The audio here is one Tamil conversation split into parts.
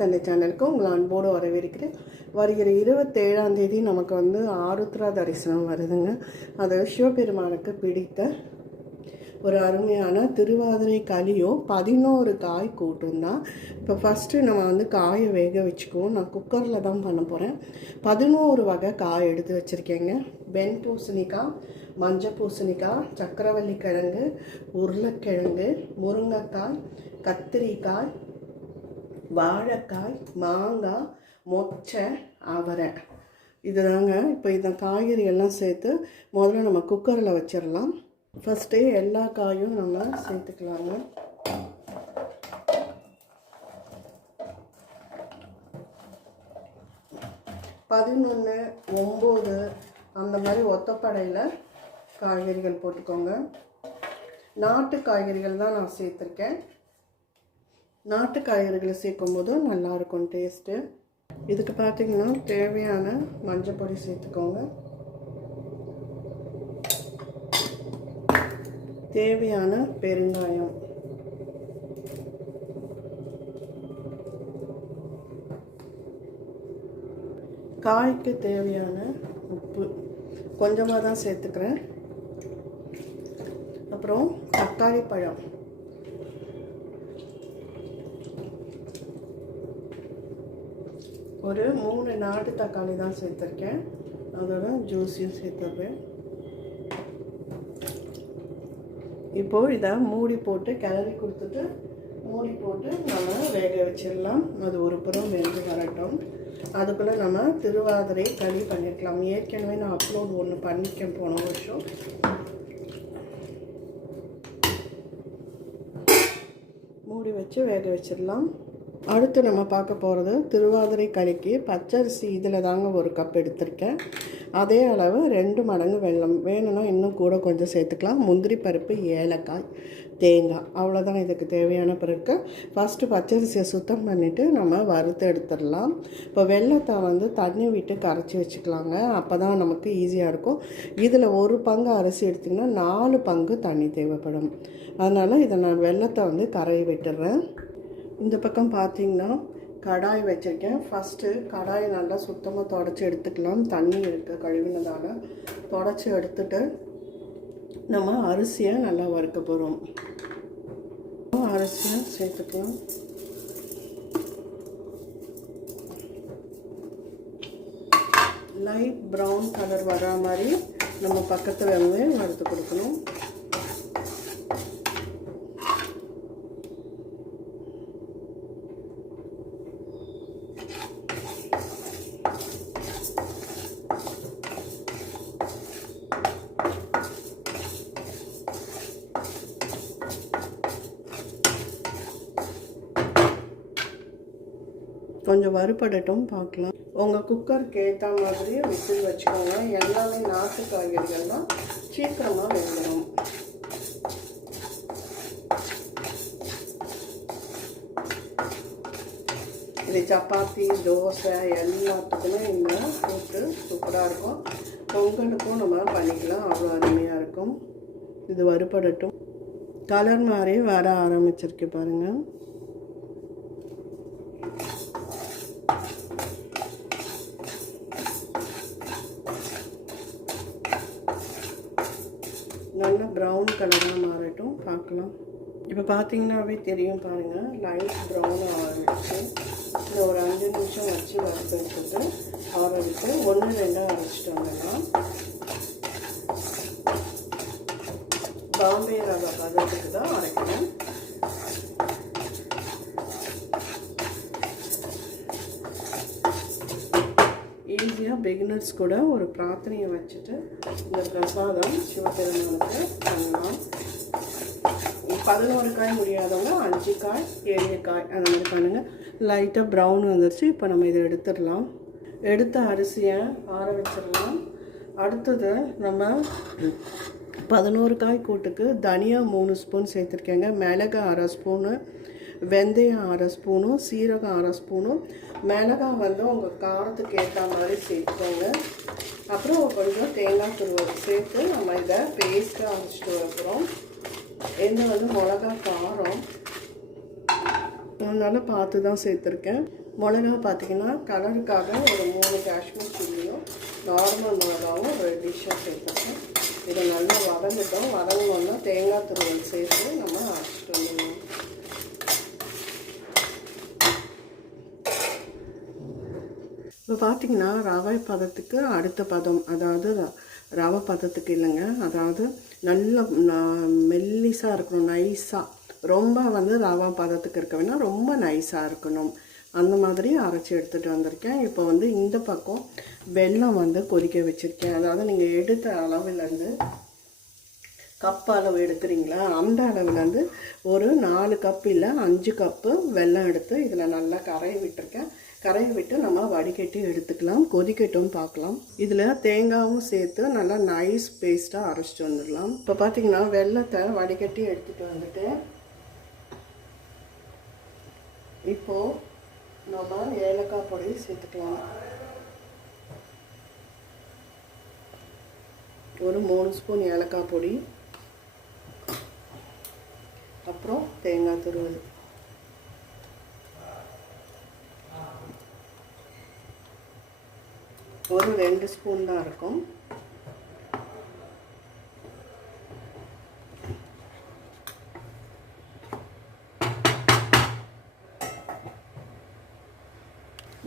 தந்தை சேனலுக்கு உங்களை அன்போடு வரவேற்கிறேன். வருகிற இருபத்தேழாம் தேதி நமக்கு வந்து ஆருத்ரா தரிசனம் வருதுங்க. அது சிவபெருமானுக்கு பிடித்த ஒரு அருமையான திருவாதிரை களியும் பதினோரு காய் கூட்டும் தான். இப்போ ஃபஸ்ட்டு நம்ம வந்து காயை வேக வச்சுக்குவோம். நான் குக்கரில் தான் பண்ண போகிறேன் பதினோரு வகை காய் எடுத்து வச்சுருக்கேங்க. வெண் பூசணிக்காய் மஞ்சள் பூசணிக்காய் சக்கரவள்ளி கிழங்கு உருளைக்கிழங்கு முருங்கைக்காய் கத்திரிக்காய் வாழைக்காய் மாங்காய் மொச்சை அவரை. இதுதாங்க. இப்போ இந்த காய்கறி எல்லாம் சேர்த்து முதல்ல நம்ம குக்கரில் வச்சிடலாம். ஃபஸ்ட்டே எல்லா காயும் நம்ம சேர்த்துக்கலாங்க. பதினொன்று ஒம்பது அந்த மாதிரி ஒத்தப்படையில் காய்கறிகள் போட்டுக்கோங்க. நாட்டு காய்கறிகள் தான் நான் சேர்த்துருக்கேன். நாட்டு காய்கறிகளை சேர்க்கும் போதும் நல்லாயிருக்கும் டேஸ்ட்டு இதுக்கு பார்த்தீங்கன்னா தேவையான மஞ்சள் பொடி சேர்த்துக்கோங்க. தேவையான பெருங்காயம். காய்க்கு தேவையான உப்பு. கொஞ்சமாக தான் சேர்த்துக்கிறேன். அப்புறம் தக்காளி பழம். ஒரு மூணு நாட்டு தக்காளி தான் சேர்த்துருக்கேன். அதோட ஜூஸையும் சேர்த்துருப்பேன். இப்போது இதை மூடி போட்டு கிளறி கொடுத்துட்டு மூடி போட்டு நம்ம வேக வச்சிடலாம். அது ஒரு புறம் வெந்து வரட்டும். அதுக்குள்ளே நம்ம திருவாதிரை களி பண்ணிக்கலாம் ஏற்கனவே நான் அப்லோட் ஒன்று பண்ணிக்கேன் போன வருஷம். மூடி வச்சு வேக வச்சிடலாம். அடுத்து நம்ம பார்க்க போகிறது திருவாதிரை களிக்கு பச்சரிசி இதில் தாங்க ஒரு கப் எடுத்திருக்கேன். அதே அளவு ரெண்டு மடங்கு வெள்ளம். வேணும்னா இன்னும் கூட கொஞ்சம் சேர்த்துக்கலாம். முந்திரி பருப்பு ஏலக்காய் தேங்காய். அவ்வளோதான் இதுக்கு தேவையான பிறகு. ஃபஸ்ட்டு பச்சரிசியை சுத்தம் பண்ணிவிட்டு நம்ம வறுத்து எடுத்துடலாம். இப்போ வெள்ளத்தை வந்து தண்ணி விட்டு கரைச்சி வச்சுக்கலாங்க. அப்போ தான் நமக்கு ஈஸியாக இருக்கும். இதில் ஒரு பங்கு அரிசி எடுத்திங்கன்னா நாலு பங்கு தண்ணி தேவைப்படும். அதனால் இதை நான் வெள்ளத்தை வந்து கரைய விட்டுறேன். இந்த பக்கம் பார்த்தீங்கன்னா கடாய் வச்சுருக்கேன். ஃபஸ்ட்டு கடாயை நல்லா சுத்தமாக தொடச்சி எடுத்துக்கலாம். தண்ணி இருக்குது கழுவினதால். தொடச்சி எடுத்துட்டு நம்ம அரிசியை நல்லா வறுக்க போகிறோம் அரிசியை சேர்த்துக்கலாம். லைட் ப்ரௌன் கலர் வரா மாதிரி நம்ம பக்கத்தில் வந்து வறுத்து கொடுக்கணும். கொஞ்சம் வறுபடட்டும் பார்க்கலாம். உங்கள் குக்கருக்கு ஏற்ற மாதிரி விசில் வச்சுக்கோங்க. எல்லாமே நாட்டு காய்கறிகள் தான். சீக்கிரமாக வெந்துடும் இது சப்பாத்தி தோசை எல்லாத்துக்குமே இந்த கூட்டு சூப்பராக இருக்கும். பொங்கலுக்கும் நம்ம பண்ணிக்கலாம். அவ்வளோ அருமையாக இருக்கும். இது வறுபடட்டும். கலர் மாதிரி வர ஆரம்பிச்சிருக்கு பாருங்கள் நல்ல ப்ரௌன் கலராக மாறட்டும். பார்க்கலாம். இப்போ பார்த்தீங்கன்னாவே தெரியும் பாருங்கள் லைட் ப்ரௌன் ஆரம்பிச்சு இதை ஒரு அஞ்சு நிமிஷம் வச்சு வறுத்து வச்சுட்டு ஆரம்பித்து ஒன்று ரெண்டாக அரைச்சிட்டு வந்துடலாம். பாம்பே ரவை பதத்துக்கு தான் அரைக்கணும் ஈஸியாக பிகினர்ஸ் கூட ஒரு பிரார்த்தனையை வச்சுட்டு இந்த பிரசாதம் சிவபெருமானுக்கு பண்ணலாம் பதினோரு காய் முடியாதவங்க அஞ்சு காய் ஏழு காய் அந்த மாதிரி பண்ணுங்கள் லைட்டாக ப்ரௌன் வந்துருச்சு இப்போ நம்ம இதை எடுத்துடலாம். எடுத்த அரிசியை ஆற வச்சிடலாம். அடுத்தது நம்ம பதினோரு காய் கூட்டுக்கு தனியா மூணு ஸ்பூன் சேர்த்துருக்கேங்க. மிளகு அரை ஸ்பூனு வெந்தயம் அரை ஸ்பூனும் சீரகம் அரை ஸ்பூனும் மிளகாய் வந்து உங்கள் காரத்துக்கு ஏற்ற மாதிரி சேர்த்துக்கோங்க. அப்புறம் கொஞ்சம் தேங்காய் துருவல் சேர்த்து நம்ம இதை பேஸ்ட்டாக அரைச்சிட்டு வைக்கிறோம் எந்த வந்து மிளகா காரம் அதனால் பார்த்து தான் சேர்த்துருக்கேன். மிளகா பார்த்தீங்கன்னா கலருக்காக ஒரு மூணு காஷ்மீர் சில்லியும் நார்மல் மிளகாவும் ஒரு டிஷ்ஷாக சேர்த்துருக்கேன். இதை நல்லா வதங்கிட்டோம். வதங்கினோன்னா தேங்காய் துருவல் சேர்த்து நம்ம அரைச்சிட்டு வந்துடணும். இப்போ பார்த்தீங்கன்னா ரவை பதத்துக்கு அடுத்த பதம் அதாவது ர- ரவை பதத்துக்கு இல்லைங்க. அதாவது நல்ல மெல்லிஸாக இருக்கணும் நைஸாக ரொம்ப வந்து ரவா பதத்துக்கு இருக்க வேணாம் ரொம்ப நைஸாக இருக்கணும். அந்த மாதிரி அரைச்சி எடுத்துகிட்டு வந்திருக்கேன். இப்போ வந்து இந்த பக்கம் வெல்லம் வந்து கொதிக்க வச்சுருக்கேன். அதாவது நீங்கள் எடுத்த அளவுலேருந்து கப் அளவு எடுக்கிறீங்களா? அந்த அளவுலேருந்து ஒரு நாலு கப் இல்லை அஞ்சு கப்பு வெல்லம் எடுத்து இதில் நல்லா கரைய விட்டுருக்கேன். கரையை விட்டு நம்ம வடிகட்டி எடுத்துக்கலாம் கொதிக்கட்டும் பார்க்கலாம். இதில் தேங்காயும் சேர்த்து நல்லா நைஸ் பேஸ்ட்டாக அரைச்சிட்டு வந்துடலாம். இப்போ பார்த்தீங்கன்னா வெள்ளத்தை வடிகட்டி எடுத்துகிட்டு வந்துட்டு இப்போது நம்ம ஏலக்காய் பொடி சேர்த்துக்கலாம். ஒரு மூணு ஸ்பூன் ஏலக்காய் பொடி. அப்புறம் தேங்காய் துருவல். ஒரு ரெண்டு ஸ்பூன் தான் இருக்கும்.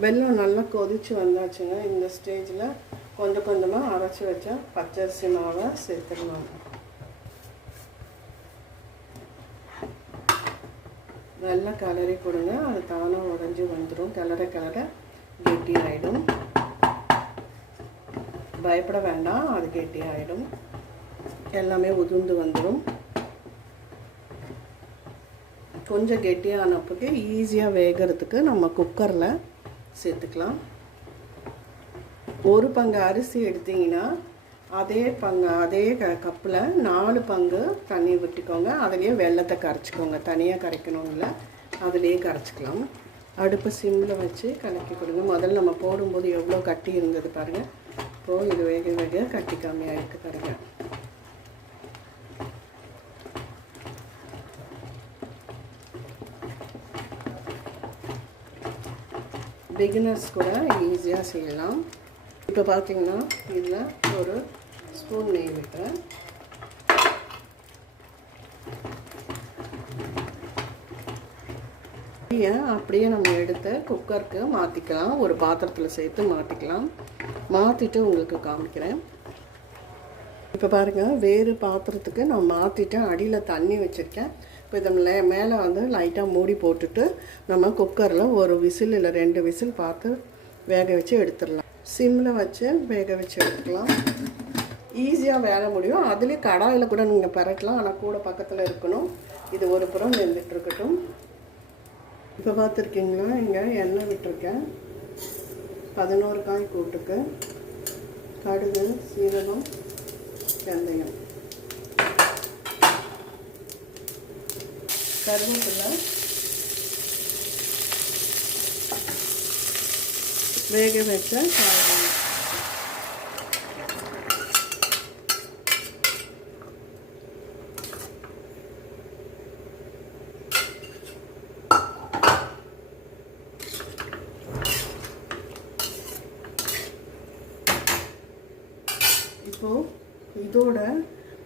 வெல்லம் நல்லா கொதிச்சு வந்தாச்சுங்க. இந்த ஸ்டேஜில் கொஞ்சம் கொஞ்சமாக அரைச்சி வச்ச பச்சரிசி மாவை சேர்த்துக்கலாம் நல்லா கிளறி கொடுங்க. அது தானாக உடஞ்சி வந்துடும் கிளற கிளற கெட்டி ஆகிடும் பயப்பட வேண்டாம். அது கெட்டி ஆகிடும் எல்லாமே உதிர்ந்து வந்துடும் கொஞ்சம் கெட்டியானப்புக்கு ஈஸியாக வேகிறதுக்கு நம்ம குக்கரில் சேர்த்துக்கலாம். ஒரு பங்கு அரிசி எடுத்தீங்கன்னா அதே பங்கு அதே க கப்பில் நாலு பங்கு தண்ணி விட்டுக்கோங்க. அதுலேயே வெள்ளத்தை கரைச்சிக்கோங்க. தனியாக கரைக்கணும் இல்லை அதுலேயே கரைச்சிக்கலாம். அடுப்பு சிம்மில் வச்சு கலக்கி கொடுங்க. முதல்ல நம்ம போடும்போது எவ்வளோ கட்டி இருந்தது பாருங்கள் இப்போது இது வேக வேக கட்டி கம்மியாகிருக்கு பாருங்கள் பிகினர்ஸ் கூட ஈஸியாக செய்யலாம் இப்போ பார்த்தீங்கன்னா இதில் ஒரு ஸ்பூன் நெய் விட்டுறேன் அப்படியே நம்ம எடுத்து குக்கருக்கு மாற்றிக்கலாம் ஒரு பாத்திரத்தில் சேர்த்து மாற்றிக்கலாம் மாற்றிட்டு உங்களுக்கு காமிக்கிறேன். இப்போ பாருங்கள் வேறு பாத்திரத்துக்கு நான் மாற்றிட்டேன் அடியில் தண்ணி வச்சுருக்கேன். இப்போ இதை மே மேலே வந்து லைட்டாக மூடி போட்டுட்டு நம்ம குக்கரில் ஒரு விசில் இல்லை ரெண்டு விசில் பார்த்து வேக வச்சு எடுத்துடலாம். சிம்மில் வச்சு வேக வச்சு எடுத்துக்கலாம் ஈஸியாக வேலை முடியும். அதுலேயே கடாயில் கூட நீங்கள் பரட்டலாம். ஆனால் கூட பக்கத்தில் இருக்கணும். இது ஒரு புறம் நின்றுட்டு இருக்கட்டும். இப்போ பார்த்துருக்கீங்களா இங்கே எண்ணெய் விட்டுருக்கேன். பதினோரு காய் கூட்டுக்கு கடுகு சீரகம் வெந்தயம். கருவேப்பிலை. வேக வச்ச காய்கறி. இப்போது இதோட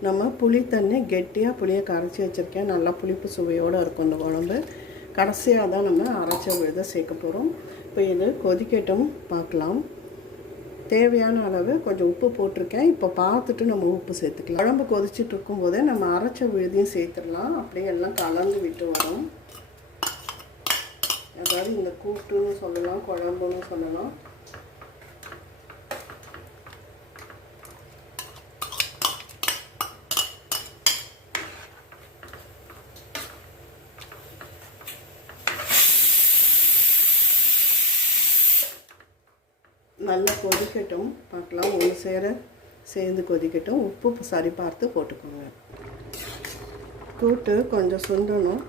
நம்ம புளி தண்ணி கெட்டியாக புளியை கரைச்சி வச்சுருக்கேன். நல்லா புளிப்பு சுவையோடு இருக்கும் இந்த குழம்பு. கடைசியாக தான் நம்ம அரைச்ச விழுத சேர்க்க போகிறோம் இப்போ இது கொதிக்கட்டும் பார்க்கலாம். தேவையான அளவு கொஞ்சம் உப்பு போட்டிருக்கேன். இப்போ பார்த்துட்டு நம்ம உப்பு சேர்த்துக்கலாம். குழம்பு கொதிச்சுட்டு இருக்கும்போதே நம்ம அரைச்ச விழுதையும் சேர்த்துடலாம். அப்படியே எல்லாம் கலந்து விட்டு வரோம். அதாவது இந்த கூட்டுன்னு சொல்லலாம் குழம்புன்னு சொல்லலாம். நல்லா கொதிக்கட்டும். பார்க்கலாம் ஒரு சேர சேர்ந்து கொதிக்கட்டும். உப்பு சரி பார்த்து போட்டுக்கோங்க. கூட்டு கொஞ்சம் சுண்டணும்.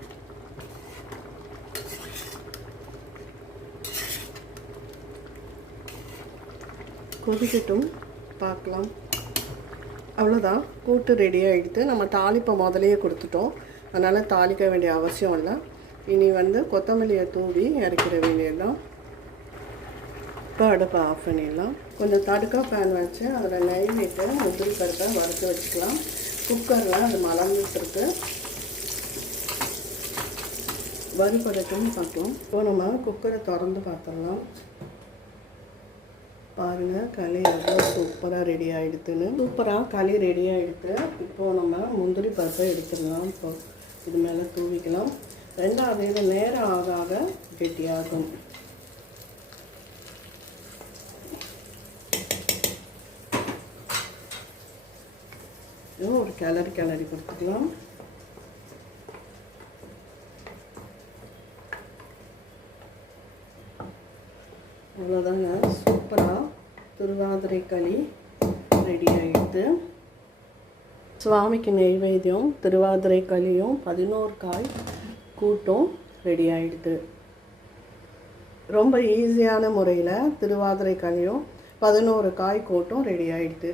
கொதிக்கட்டும். பார்க்கலாம். அவ்வளோதான் கூட்டு ரெடி ஆகிடுது நம்ம தாளிப்பை முதலையே கொடுத்துட்டோம். அதனால் தாளிக்க வேண்டிய அவசியம் இல்லை. இனி வந்து கொத்தமல்லியை தூவி இறக்கிற வேண்டியதுதான். இப்போ அடுப்பை ஆஃப் பண்ணிடலாம். கொஞ்சம் தடுக்கா பேன் வச்சு அதில் நெய் விட்டு முந்திரி பருப்பை வறுத்து வச்சுக்கலாம். குக்கரில் அது மலர்ந்துட்டுருக்கு. வறுபடட்டும்னு பார்க்கலாம் இப்போ நம்ம குக்கரை திறந்து பார்த்துடலாம். பாருங்கள் களி எவ்வளோ சூப்பராக ரெடி ஆகிடுதுன்னு சூப்பராக களி ரெடி ஆகிடுது இப்போது நம்ம முந்திரி பருப்பை எடுத்துடலாம். இப்போ இது மேலே தூவிக்கலாம். ரெண்டாவது இது நேரம் ஆக ஆக கெட்டியாகும் இதுவும் ஒரு கிளறி கிளறி கொடுத்துக்கலாம். அவ்வளோதாங்க சூப்பராக திருவாதிரை களி ரெடி ஆகிடுது சுவாமிக்கு நெய்வேத்தியம் திருவாதிரை களியும் பதினோரு காய் கூட்டும் ரெடி ஆகிடுது ரொம்ப ஈஸியான முறையில் திருவாதிரை களியும் பதினோரு காய் கூட்டும் ரெடி ஆகிடுது